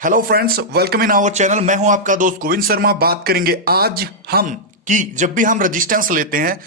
Hello friends, welcome in our channel. मैं हूं आपका दोस्त गोविंद शर्मा। बात करेंगे आज हम कि जब भी हम रेजिस्टेंस लेते हैं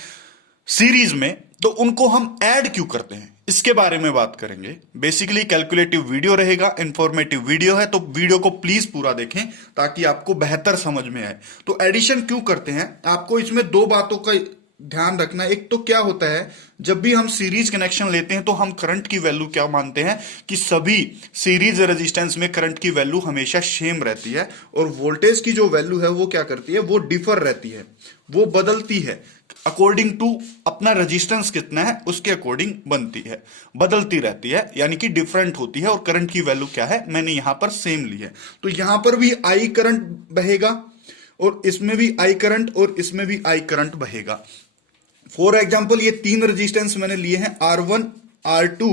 सीरीज में तो उनको हम ऐड क्यों करते हैं, इसके बारे में बात करेंगे। बेसिकली कैलकुलेटिव वीडियो रहेगा, इंफॉर्मेटिव वीडियो है, तो वीडियो को प्लीज पूरा देखें ताकि आपको बेहतर समझ में आए। तो एडिशन क्यों करते हैं, आपको इसमें दो बातों का ध्यान रखना। एक तो क्या होता है, जब भी हम सीरीज कनेक्शन लेते हैं तो हम करंट की वैल्यू क्या मानते हैं कि सभी सीरीज रेजिस्टेंस में करंट की वैल्यू हमेशा सेम रहती है, और वोल्टेज की जो वैल्यू है वो क्या करती है, वो डिफर रहती है, वो बदलती है अकॉर्डिंग टू अपना रेजिस्टेंस कितना है उसके अकॉर्डिंग बनती है, बदलती रहती है, यानी कि डिफरेंट होती है। और करंट की वैल्यू क्या है, मैंने यहां पर सेम ली है, तो यहां पर भी आई करंट बहेगा और इसमें भी आई करंट और इसमें भी आई करंट बहेगा। फॉर एग्जाम्पल ये तीन रेजिस्टेंस मैंने लिए हैं, R1, R2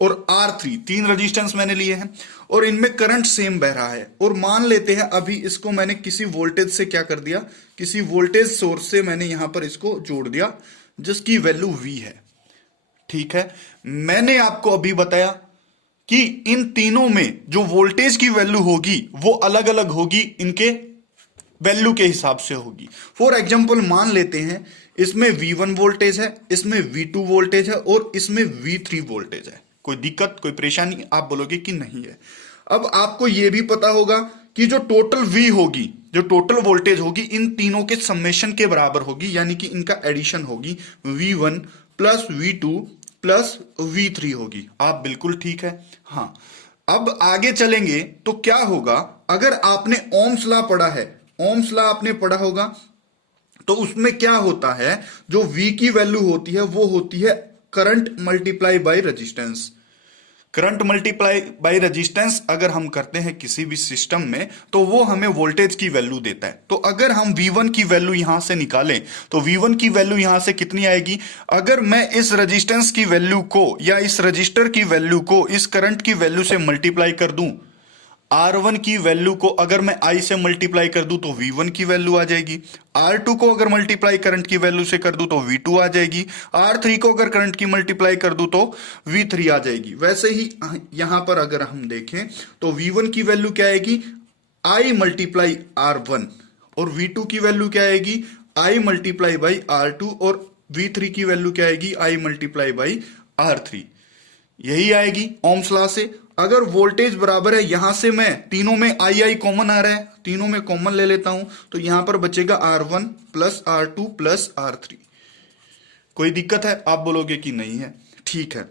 और R3, तीन रेजिस्टेंस मैंने लिए हैं और इनमें करंट सेम बह रहा है। और मान लेते हैं अभी इसको मैंने किसी वोल्टेज से क्या कर दिया, किसी वोल्टेज सोर्स से मैंने यहां पर इसको जोड़ दिया जिसकी वैल्यू V है। ठीक है, मैंने आपको अभी बताया कि इन तीनों में जो वोल्टेज की वैल्यू होगी वो अलग अलग होगी, इनके वैल्यू के हिसाब से होगी। फॉर एग्जाम्पल मान लेते हैं इसमें V1 वोल्टेज है, इसमें V2 वोल्टेज है और इसमें V3 वोल्टेज है। कोई दिक्कत, कोई परेशानी, आप बोलोगे कि नहीं है। अब आपको यह भी पता होगा कि जो टोटल V होगी, जो टोटल वोल्टेज होगी, इन तीनों के समेशन के बराबर होगी, यानी कि इनका एडिशन होगी, V1 plus V2 plus V3 होगी। आप बिल्कुल ठीक है। हाँ, अब आगे चलेंगे तो क्या होगा, अगर आपने ओम्स लॉ पढ़ा है, ओम्स लॉ आपने पढ़ा होगा, तो उसमें क्या होता है, जो V की वैल्यू होती है वो होती है current multiply by resistance. Current multiply by resistance अगर हम करते हैं किसी भी सिस्टम में तो वो हमें वोल्टेज की वैल्यू देता है। तो अगर हम V1 की वैल्यू यहां से निकालें तो V1 की वैल्यू यहां से कितनी आएगी, अगर मैं इस रेजिस्टेंस की वैल्यू को या इस रजिस्टर की वैल्यू को इस करंट की वैल्यू से मल्टीप्लाई कर दूं, R1 की वैल्यू को अगर मैं I से मल्टीप्लाई कर दूं तो V1 की वैल्यू आ जाएगी, R2 को अगर मल्टीप्लाई करंट की वैल्यू से कर दूं तो V2 आ जाएगी, R3 को अगर करंट की मल्टीप्लाई कर दूं तो V3 आ जाएगी। वैसे ही यहां पर अगर हम देखें तो V1 की वैल्यू क्या आएगी, I मल्टीप्लाई R1, और V2 की वैल्यू क्या आएगी, I मल्टीप्लाई बाई R2, और V3 की वैल्यू क्या आएगी, I मल्टीप्लाई बाई R3। यही आएगी ओम्स लॉ से। अगर वोल्टेज बराबर है, यहां से मैं तीनों में आई कॉमन आ रहा है, तीनों में कॉमन ले लेता हूं, तो यहां पर बचेगा R1 plus R2 plus R3। कोई दिक्कत है, आप बोलोगे कि नहीं है। ठीक है,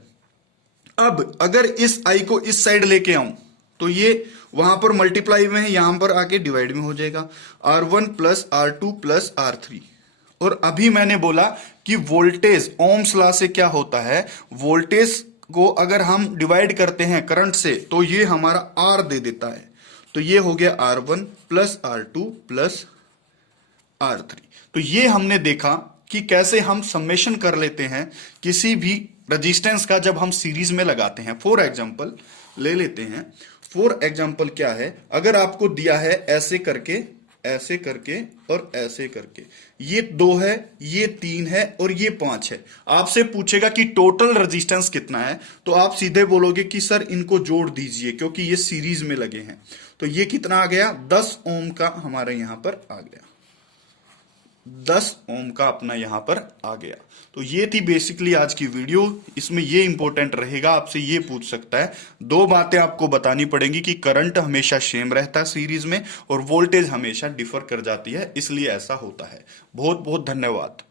अब अगर इस I को इस साइड लेके आऊं तो ये वहां पर मल्टीप्लाई में है, यहां पर आके डिवाइड में हो जाएगा, R1 plus R2 plus R3। और अभी मैंने बोला कि वोल्टेज ओम्स लॉ से क्या होता है, वोल्टेज को अगर हम डिवाइड करते हैं करंट से तो ये हमारा R दे देता है, तो ये हो गया R1 plus R2 plus R3। तो ये हमने देखा कि कैसे हम समेशन कर लेते हैं किसी भी रेजिस्टेंस का जब हम सीरीज में लगाते हैं। फॉर एग्जांपल ले लेते हैं, फॉर एग्जांपल क्या है, अगर आपको दिया है ऐसे करके, ऐसे करके और ऐसे करके, ये 2 है, ये 3 है और ये 5 है, आपसे पूछेगा कि टोटल रेजिस्टेंस कितना है, तो आप सीधे बोलोगे कि सर इनको जोड़ दीजिए क्योंकि ये सीरीज में लगे हैं। तो ये कितना आ गया, 10 ओम का हमारे यहां पर आ गया, 10 ओम का अपना यहां पर आ गया। तो ये थी बेसिकली आज की वीडियो। इसमें ये इंपॉर्टेंट रहेगा, आपसे ये पूछ सकता है, दो बातें आपको बतानी पड़ेंगी कि करंट हमेशा सेम रहता है सीरीज में और वोल्टेज हमेशा डिफर कर जाती है, इसलिए ऐसा होता है। बहुत बहुत धन्यवाद।